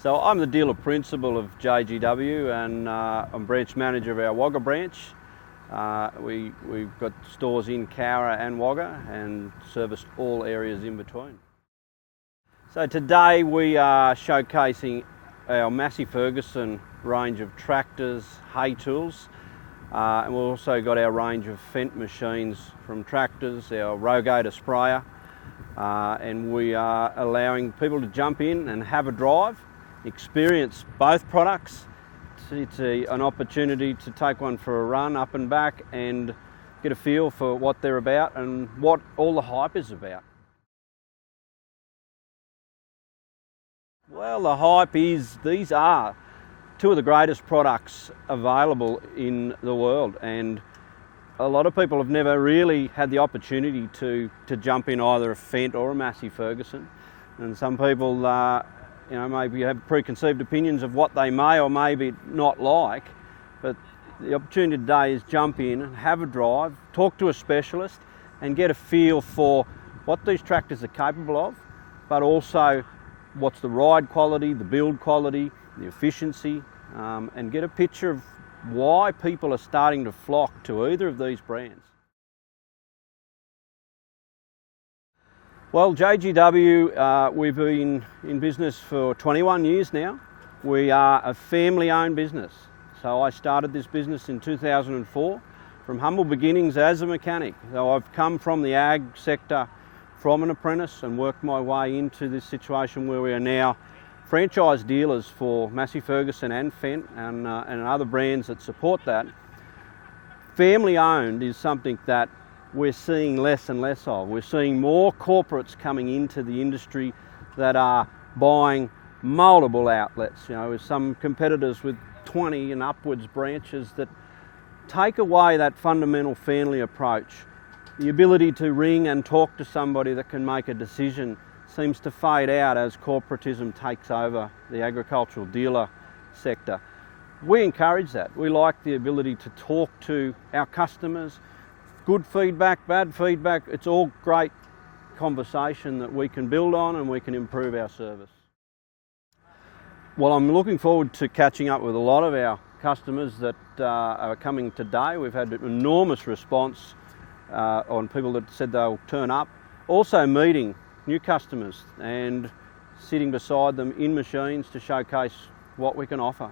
So I'm the dealer principal of JGW and I'm branch manager of our Wagga branch. We've got stores in Cowra and Wagga and service all areas in between. So today we are showcasing our Massey Ferguson range of tractors, hay tools, and we've also got our range of Fendt machines from tractors, our rogator sprayer, and we are allowing people to jump in and have a drive, experience both products. It's an opportunity to take one for a run up and back and get a feel for what they're about and what all the hype is about. Well, the hype is these are two of the greatest products available in the world, and a lot of people have never really had the opportunity to jump in either a Fendt or a Massey Ferguson, and some people maybe have preconceived opinions of what they may or maybe not like, but the opportunity today is jump in and have a drive, talk to a specialist and get a feel for what these tractors are capable of, but also what's the ride quality, the build quality, the efficiency, and get a picture of why people are starting to flock to either of these brands. Well, JGW, we've been in business for 21 years now. We are a family-owned business. So I started this business in 2004 from humble beginnings as a mechanic. So I've come from the ag sector from an apprentice and worked my way into this situation where we are now franchise dealers for Massey Ferguson and Fendt and other brands that support that. Family-owned is something that we're seeing less and less of. We're seeing more corporates coming into the industry that are buying multiple outlets. With some competitors with 20 and upwards branches that take away that fundamental family approach. The ability to ring and talk to somebody that can make a decision seems to fade out as corporatism takes over the agricultural dealer sector. We encourage that. We like the ability to talk to our customers. Good feedback, bad feedback, it's all great conversation that we can build on and we can improve our service. Well, I'm looking forward to catching up with a lot of our customers that are coming today. We've had an enormous response on people that said they'll turn up. Also meeting new customers and sitting beside them in machines to showcase what we can offer.